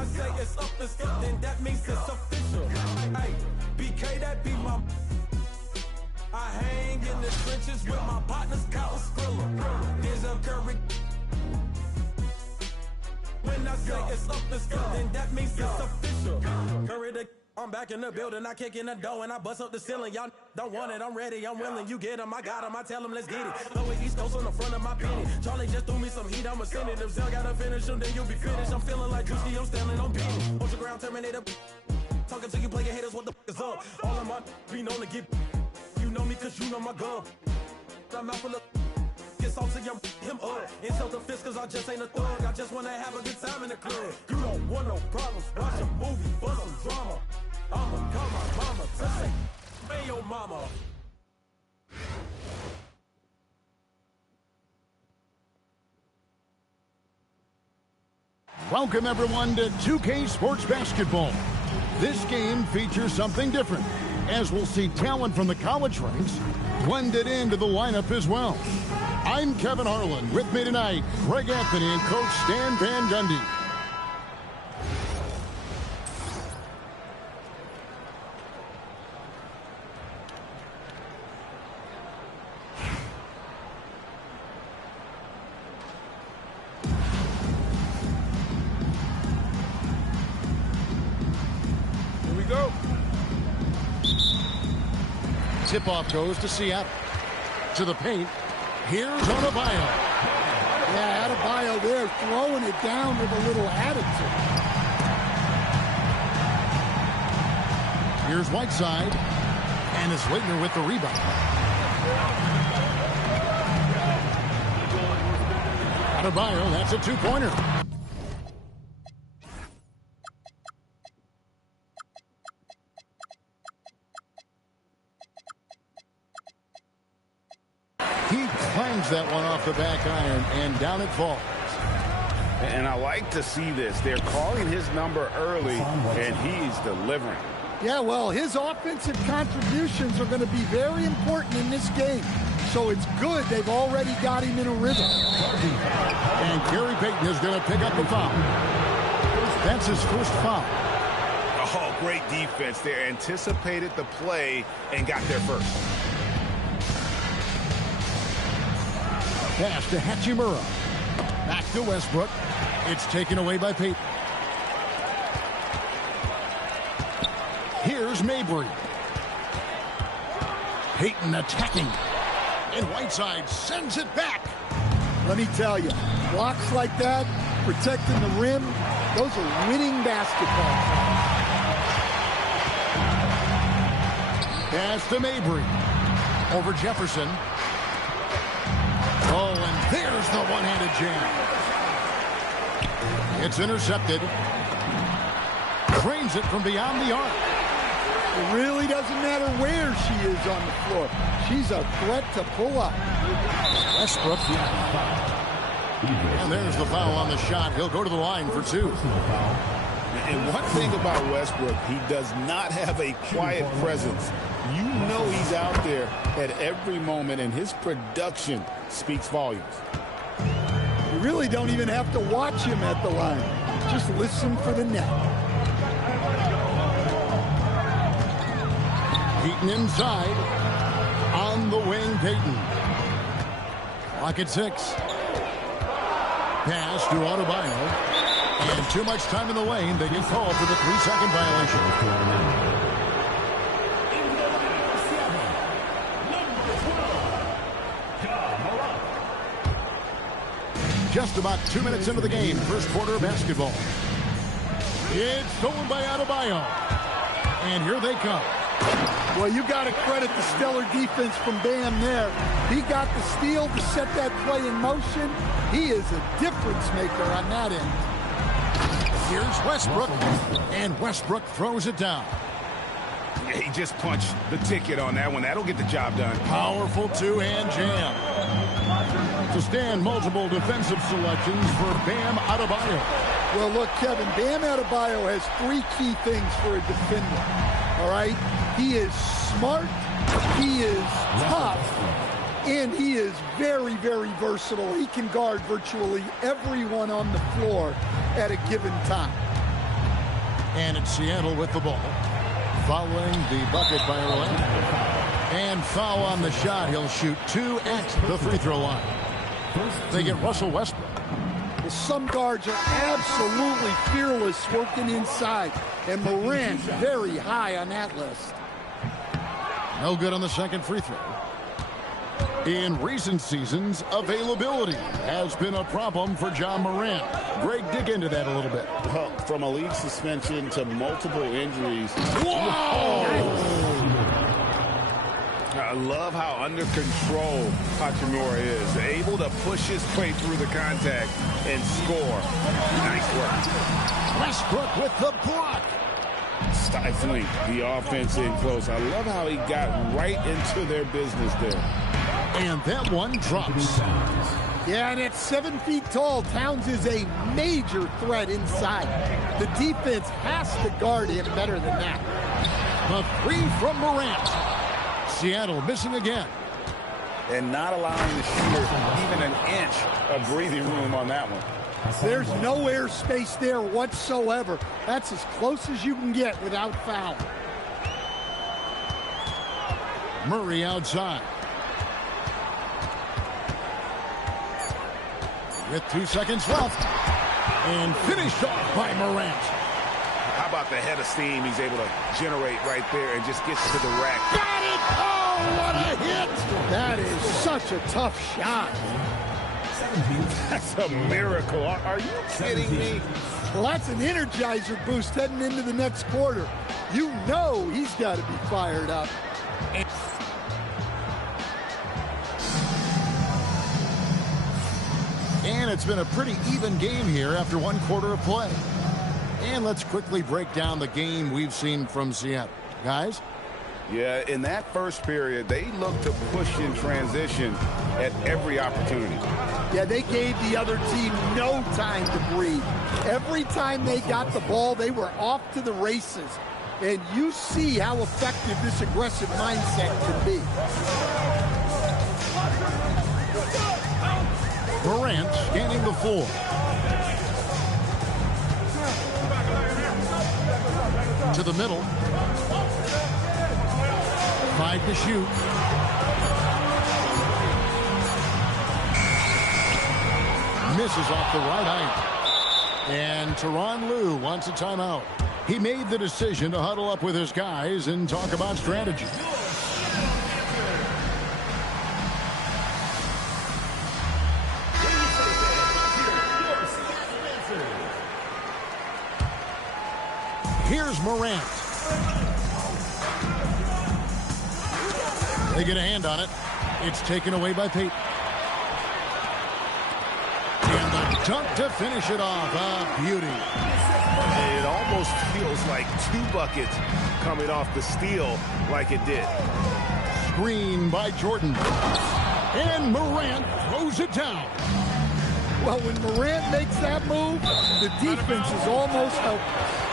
I say it's up, it's up, then that means it's official. Hey, BK, that be my... I hang in the trenches with my partners, Kyle Skrilla. There's a Curry. When I say it's up, it's up, then that means it's official. Curry the... I'm back in the building, I kick in the door and I bust up the ceiling. Y'all don't want it, I'm ready, I'm willing. You get him, I got him, I tell him, let's get it. Lower East Coast on the front of my penny. Charlie just threw me some heat, I'ma send it. If Zell gotta finish him, then you'll be finished. I'm feeling like Juicy, I'm standing on penny. Ultra ground Terminator. Talking to you player haters, what the f is up? All of my be known to get. You know me cause you know my gun. I'm out for the get salty, him up. In self-defense cause I just ain't a thug. I just wanna have a good time in the club. You don't want no problems, watch a movie, bust some drama. I'ma call my mama to say, hey yo mama. Welcome everyone to 2K Sports Basketball. This game features something different, as we'll see talent from the college ranks blended into the lineup as well. I'm Kevin Harlan. With me tonight, Greg Anthony and Coach Stan Van Gundy. Tip-off goes to Seattle. To the paint. Here's Adebayo. Yeah, Adebayo there throwing it down with a little attitude. Here's Whiteside. And it's Leitner with the rebound. Adebayo, that's a two-pointer. That one off the back iron, and down it falls. And I like to see this. They're calling his number early, and he's delivering. Yeah, well, his offensive contributions are going to be very important in this game. So it's good they've already got him in a rhythm. And Gary Payton is going to pick up the foul. That's his first foul. Oh, great defense. They anticipated the play and got there first. Pass to Hachimura. Back to Westbrook. It's taken away by Payton. Here's Mabry. Payton attacking. And Whiteside sends it back. Let me tell you, blocks like that, protecting the rim, those are winning basketball. Pass to Mabry. Over Jefferson. Oh, and there's the one-handed jam. It's intercepted. Drains it from beyond the arc. It really doesn't matter where she is on the floor. She's a threat to pull up. Westbrook. And there's the foul on the shot. He'll go to the line for two. And one thing about Westbrook, he does not have a quiet presence. You know he's out there at every moment, and his production speaks volumes. You really don't even have to watch him at the line. Just listen for the net. Payton inside. On the wing, Payton. Clock at 6. Pass to Adebayo. And too much time in the lane. They get called for the 3-second violation. Just about 2 minutes into the game, first quarter of basketball. It's stolen by Adebayo. And here they come. Well, you got to credit the stellar defense from Bam there. He got the steal to set that play in motion. He is a difference maker on that end. Here's Westbrook. And Westbrook throws it down. Yeah, he just punched the ticket on that one. That'll get the job done. Powerful two-hand jam. To stand multiple defensive selections for Bam Adebayo. Well, look, Kevin, Bam Adebayo has 3 key things for a defender. All right? He is smart, he is tough, and he is very, very versatile. He can guard virtually everyone on the floor at a given time. And it's Seattle with the ball. Following the bucket by Orlando. And foul on the shot. He'll shoot 2 at the free throw line. They get Russell Westbrook. Some guards are absolutely fearless working inside. And Morant's very high on that list. No good on the second free throw. In recent seasons, availability has been a problem for John Morant. Greg, dig into that a little bit. Well, from a league suspension to multiple injuries. Whoa! I love how under control Hachimura is. Able to push his way through the contact and score. Nice work. Westbrook with the block. Stifling the offense in close. I love how he got right into their business there. And that one drops. Yeah, and at 7 feet tall, Towns is a major threat inside. The defense has to guard him better than that. The 3 from Morant. Seattle missing again. And not allowing the shooter even an inch of breathing room on that one. There's no airspace there whatsoever. That's as close as you can get without foul. Murray outside. With 2 seconds left. And finished off by Morant. How about the head of steam he's able to generate right there and just gets to the rack. Got it! Oh, what a hit! That is such a tough shot. That's a miracle. Are you kidding me? Well, that's an energizer boost heading into the next quarter. You know he's got to be fired up. And it's been a pretty even game here after 1 quarter of play. And let's quickly break down the game we've seen from Seattle. Guys? Yeah, in that first period, they looked to push in transition at every opportunity. Yeah, they gave the other team no time to breathe. Every time they got the ball, they were off to the races. And you see how effective this aggressive mindset can be. Morant scanning the floor. To the middle. 5 to shoot. Misses off the right iron. And Tyronn Lue wants a timeout. He made the decision to huddle up with his guys and talk about strategy. Here's Morant. They get a hand on it. It's taken away by Payton. And the dunk to finish it off. A beauty. It almost feels like 2 buckets coming off the steal like it did. Screen by Jordan. And Morant throws it down. Well, when Morant makes that move, the defense is almost helpless.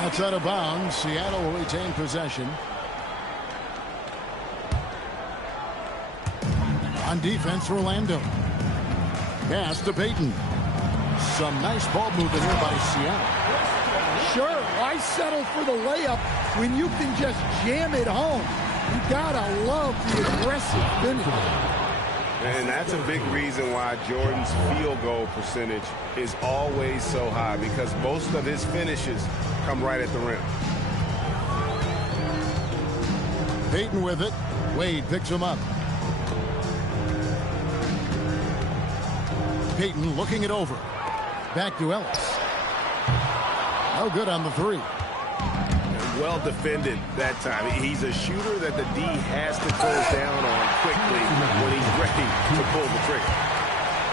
That's out of bounds. Seattle will retain possession. On defense, Orlando. Pass to Payton. Some nice ball movement here by Seattle. Sure, why settle for the layup when you can just jam it home? You gotta love the aggressive finish. And that's a big reason why Jordan's field goal percentage is always so high, because most of his finishes come right at the rim. Payton with it. Wade picks him up. Payton looking it over. Back to Ellis. No good on the 3. Well defended that time. He's a shooter that the D has to close down on quickly when he's ready to pull the trigger.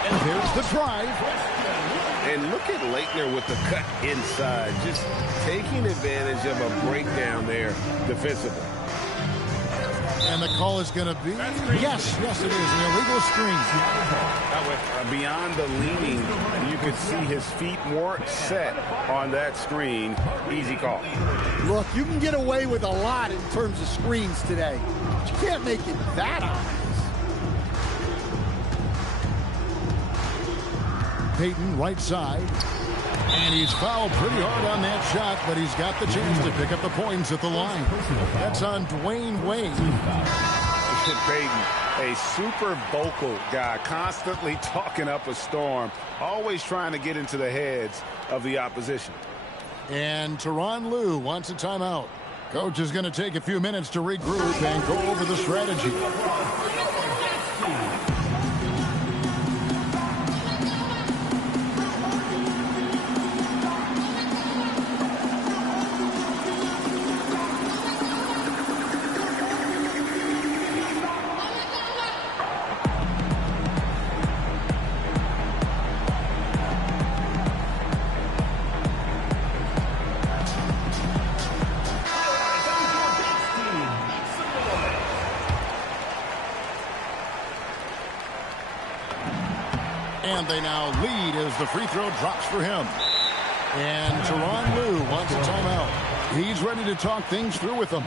And here's the drive. And look at Laettner with the cut inside, just taking advantage of a breakdown there defensively. And the call is going to be, yes, it is, an illegal screen. Beyond the leaning, you could see his feet weren't set on that screen. Easy call. Look, you can get away with a lot in terms of screens today, but you can't make it that obvious. Payton right side. And he's fouled pretty hard on that shot, but he's got the chance to pick up the points at the line. That's on Dwayne Wade. Payton, a super vocal guy, constantly talking up a storm, always trying to get into the heads of the opposition. And Tyronn Lue wants a timeout. Coach is going to take a few minutes to regroup and go over the strategy. And they now lead as the free throw drops for him. And Tyronn Lue wants a timeout. He's ready to talk things through with them.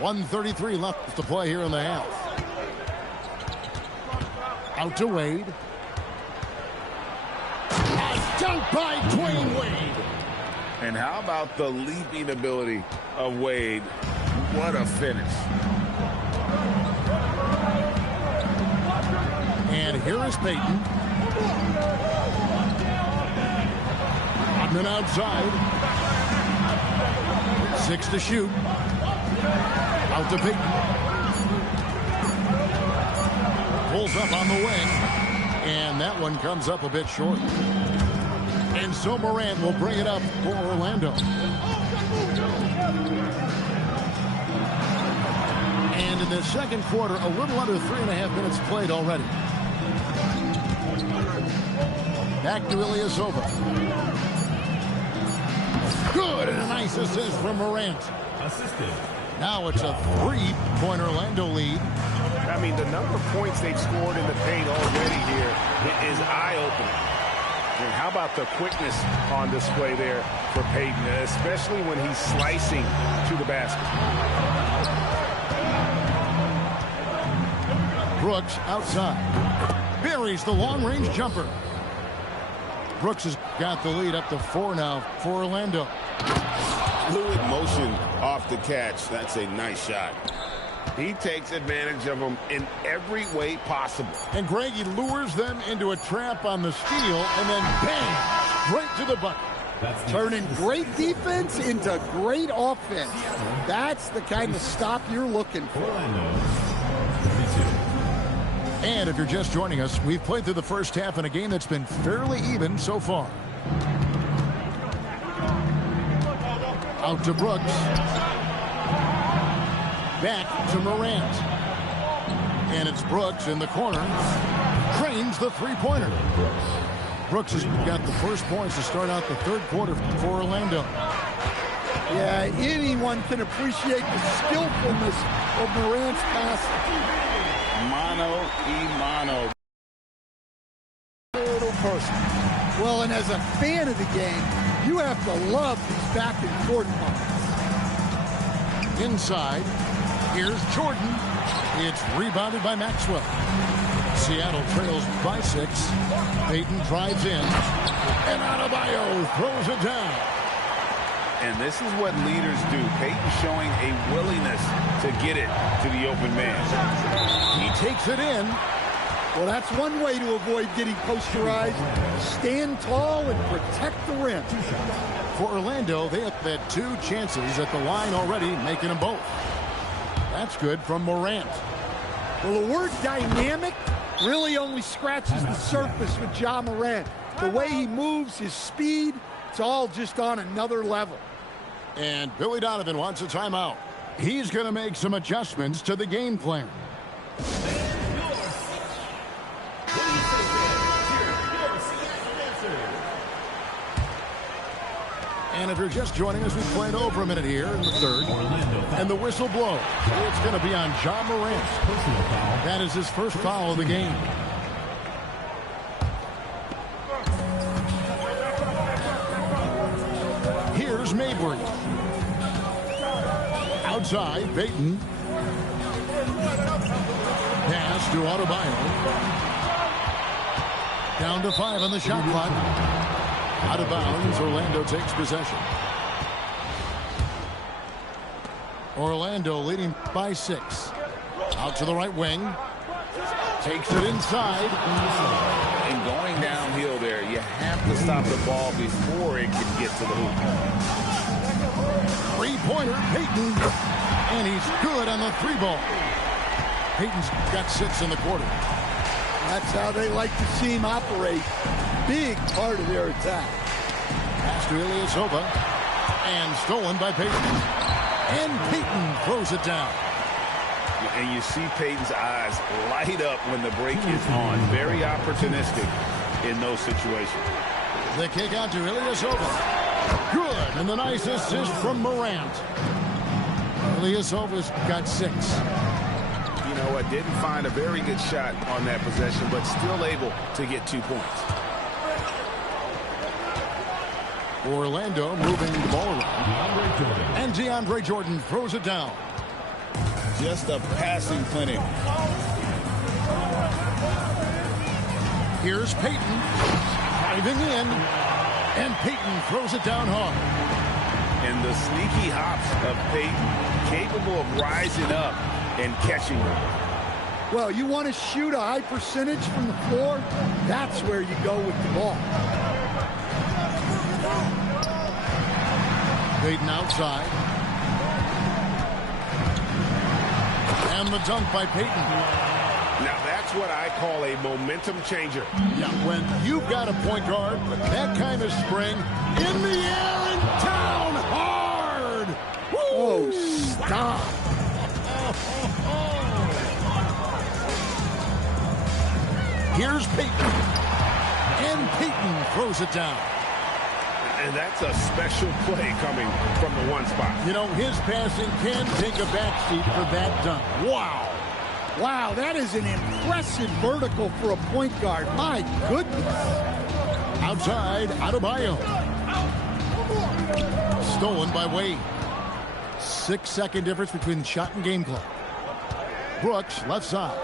.133 left to play here in the half. Out to Wade. A dunk by Dwayne Wade. And how about the leaping ability of Wade? What a finish. And here is Payton. Rodman outside. 6 to shoot. Out to Payton. Pulls up on the wing. And that one comes up a bit short. And so Morant will bring it up for Orlando. And in the second quarter, a little under 3.5 minutes played already. Back to Ilyasova. Good, and a nice assist from Morant. Assisted. Now it's a 3-point Orlando lead. I mean, the number of points they've scored in the paint already here is eye-opening. And how about the quickness on display there for Payton, especially when he's slicing to the basket. Brooks outside. Buries the long-range jumper. Brooks has got the lead up to 4 now for Orlando. Fluid motion off the catch. That's a nice shot. He takes advantage of them in every way possible. And Greg, he lures them into a trap on the steal, and then bang, right to the bucket. Turning great defense into great offense. That's the kind of stop you're looking for. And if you're just joining us, we've played through the first half in a game that's been fairly even so far. Out to Brooks. Back to Morant. And it's Brooks in the corner. Trains the three-pointer. Brooks has got the first points to start out the third quarter for Orlando. Yeah, anyone can appreciate the skillfulness of Morant's passing. Mano-y-mano. Little person. Well, and as a fan of the game, you have to love these back and forth moments. Inside, here's Jordan. It's rebounded by Maxwell. Seattle trails by 6. Payton drives in, and Adebayo throws it down. And this is what leaders do. Payton showing a willingness to get it to the open man. He takes it in. Well, that's one way to avoid getting posterized. Stand tall and protect the rim. For Orlando, they have had 2 chances at the line already, making them both. That's good from Morant. Well, the word dynamic really only scratches the surface with Ja Morant. The way he moves, his speed, it's all just on another level. And Billy Donovan wants a timeout. He's going to make some adjustments to the game plan. And if you're just joining us, we've played over a minute here in the third. And the whistle blows. It's going to be on Ja Morant. That is his first foul of the game. Here's Mabry. Outside, Payton. Pass to Adebayo. Down to 5 on the shot clock. Out of bounds, Orlando takes possession. Orlando leading by 6. Out to the right wing. Takes it inside. And going downhill there, you have to stop the ball before it can get to the hoop. Three-pointer, Payton. And he's good on the 3-ball. Payton's got 6 in the quarter. That's how they like to see him operate. Big part of their attack. Pass to Ilyasova. And stolen by Payton. And Payton throws it down. And you see Payton's eyes light up when the break is on. Very opportunistic in those situations. The kick out to Ilyasova. Good. And the nice assist from Morant. Ilyasova's got 6. You know what? Didn't find a very good shot on that possession, but still able to get 2 points. Orlando moving the ball around. And DeAndre Jordan throws it down. Just a passing clinic. Here's Payton. Diving in. And Payton throws it down hard. And the sneaky hops of Payton, capable of rising up and catching them. Well, you want to shoot a high percentage from the floor? That's where you go with the ball. Payton outside. And the dunk by Payton. Now that's what I call a momentum changer. Yeah, when you've got a point guard with that kind of spring, in the air and down hard. Woo! Oh, stop. Here's Payton. And Payton throws it down. And that's a special play coming from the one spot. You know, his passing can take a backseat for that dunk. Wow. Wow, that is an impressive vertical for a point guard. My goodness. Outside, Adebayo. Stolen by Wade. 6-second difference between shot and game clock. Brooks, left side.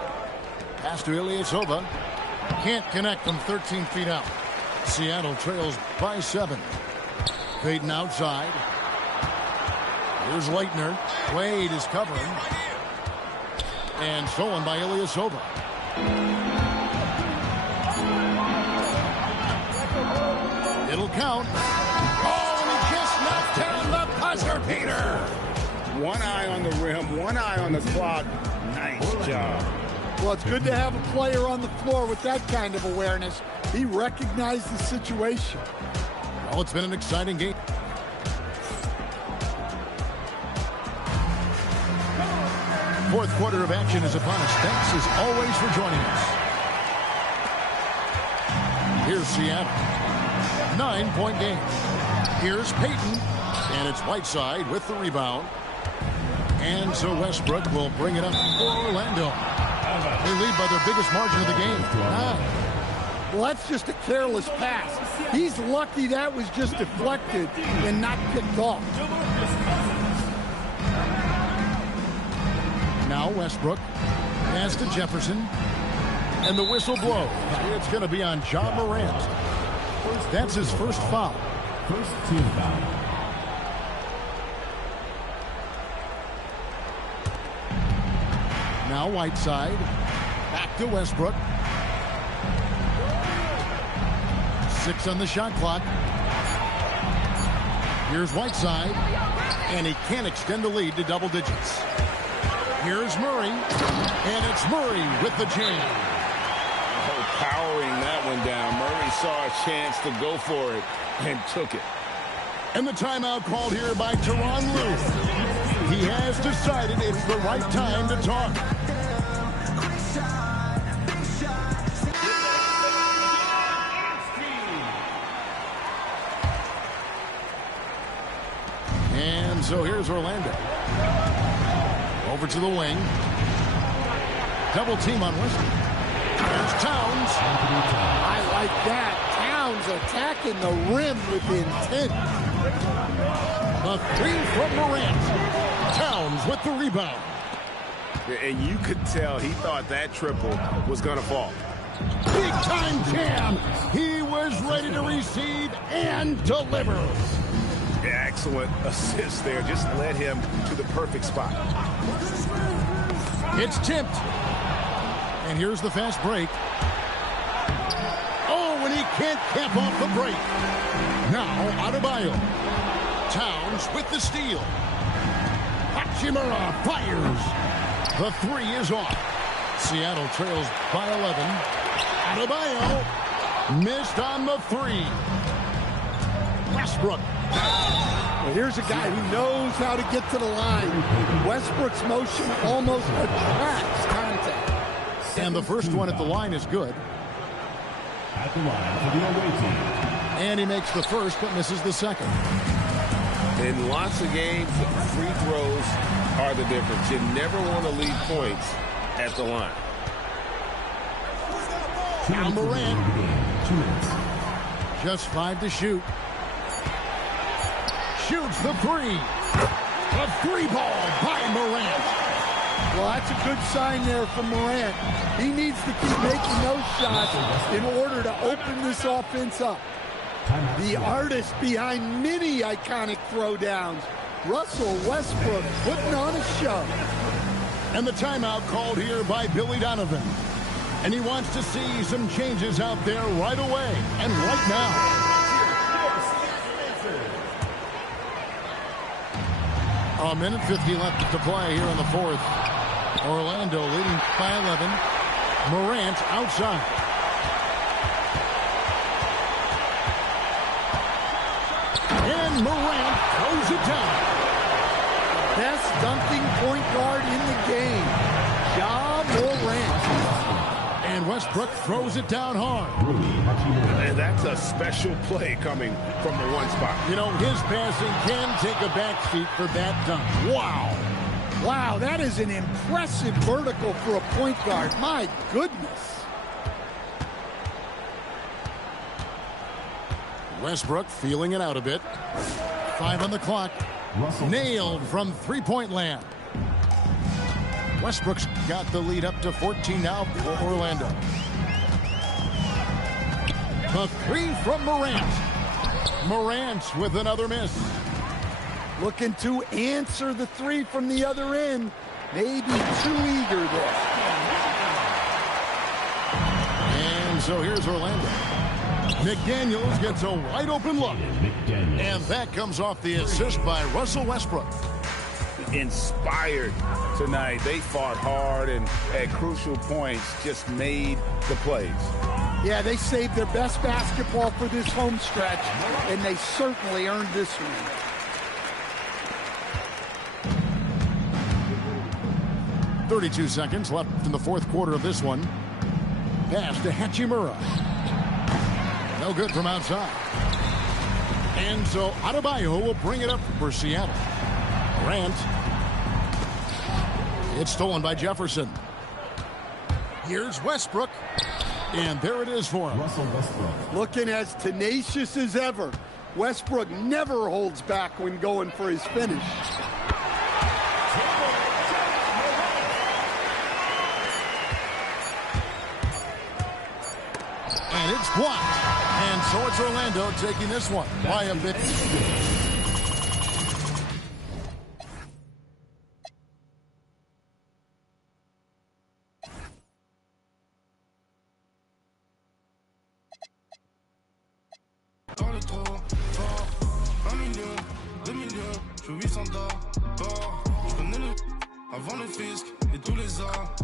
Pass to Ilyasova. Can't connect from 13 feet out. Seattle trails by 7. Payton outside. Here's Leitner. Wade is covering. And stolen by Ilyasova. It'll count. Oh, and he just knocked down the buzzer beater. One eye on the rim, one eye on the clock. Nice job. Well, it's good to have a player on the floor with that kind of awareness. He recognized the situation. Well, it's been an exciting game. Fourth quarter of action is upon us. Thanks as always for joining us. Here's Seattle. 9-point game. Here's Payton. And it's Whiteside with the rebound. And so Westbrook will bring it up for Orlando. They lead by their biggest margin of the game. 9. Well, that's just a careless pass. He's lucky that was just deflected and not picked off. Now Westbrook. Pass to Jefferson. And the whistle blows. It's going to be on Ja Morant. That's his first foul. First team foul. Now Whiteside. Back to Westbrook. 6 on the shot clock. Here's Whiteside. And he can't extend the lead to double digits. Here's Murray. And it's Murray with the jam. Oh, powering that one down. Murray saw a chance to go for it and took it. And the timeout called here by Tyronn Lue. He has decided it's the right time to talk. And so here's Orlando. Over to the wing. Double team on Westbrook. There's Towns. I like that. Towns attacking the rim with intent. A three from Morant. Towns with the rebound. And you could tell he thought that triple was going to fall. Big time jam. He was ready to receive and deliver. Excellent assist there. Just led him to the perfect spot. It's tipped. And here's the fast break. Oh, and he can't cap off the break. Now, Adebayo. Towns with the steal. Hachimura fires. The three is off. Seattle trails by 11. Adebayo missed on the three. Westbrook. Well, here's a guy who knows how to get to the line. Westbrook's motion almost attracts contact. And the first one at the line is good. At the line for the away team. And he makes the first but misses the second. In lots of games, free throws are the difference. You never want to leave points at the line. Now Morant. 2 minutes. Just 5 to shoot. Shoots the three. A three ball by Morant. Well, that's a good sign there from Morant. He needs to keep making those shots in order to open this offense up. The artist behind many iconic throwdowns, Russell Westbrook, putting on a show. And the timeout called here by Billy Donovan. And he wants to see some changes out there right away and right now. A minute 50 left to play here in the fourth. Orlando leading by 11. Morant outside. And Morant throws it down. Best dunking point guard in the game, Ja Morant. And Westbrook throws it down hard. And that's a special play coming from the one spot. You know, his passing can take a back seat for that dunk. Wow. Wow, that is an impressive vertical for a point guard. My goodness. Westbrook feeling it out a bit. 5 on the clock. Nailed from three-point land. Westbrook's got the lead up to 14 now for Orlando. The three from Morant. Morant with another miss. Looking to answer the three from the other end. Maybe too eager there. And so here's Orlando. McDaniels gets a wide open look. And that comes off the assist by Russell Westbrook. Inspired tonight. They fought hard and at crucial points just made the plays. Yeah, they saved their best basketball for this home stretch, and they certainly earned this one. .32 seconds left in the fourth quarter of this one. Pass to Hachimura. No good from outside. And so Adebayo will bring it up for Seattle. Morant. It's stolen by Jefferson. Here's Westbrook. And there it is for him. Russell Westbrook. Looking as tenacious as ever. Westbrook never holds back when going for his finish. And it's blocked. And so it's Orlando taking this one by a bit. Dans le trop fort, 1 million, 2 millions, je suis 800 d'or. Je connais le avant le fisc et tous les arts.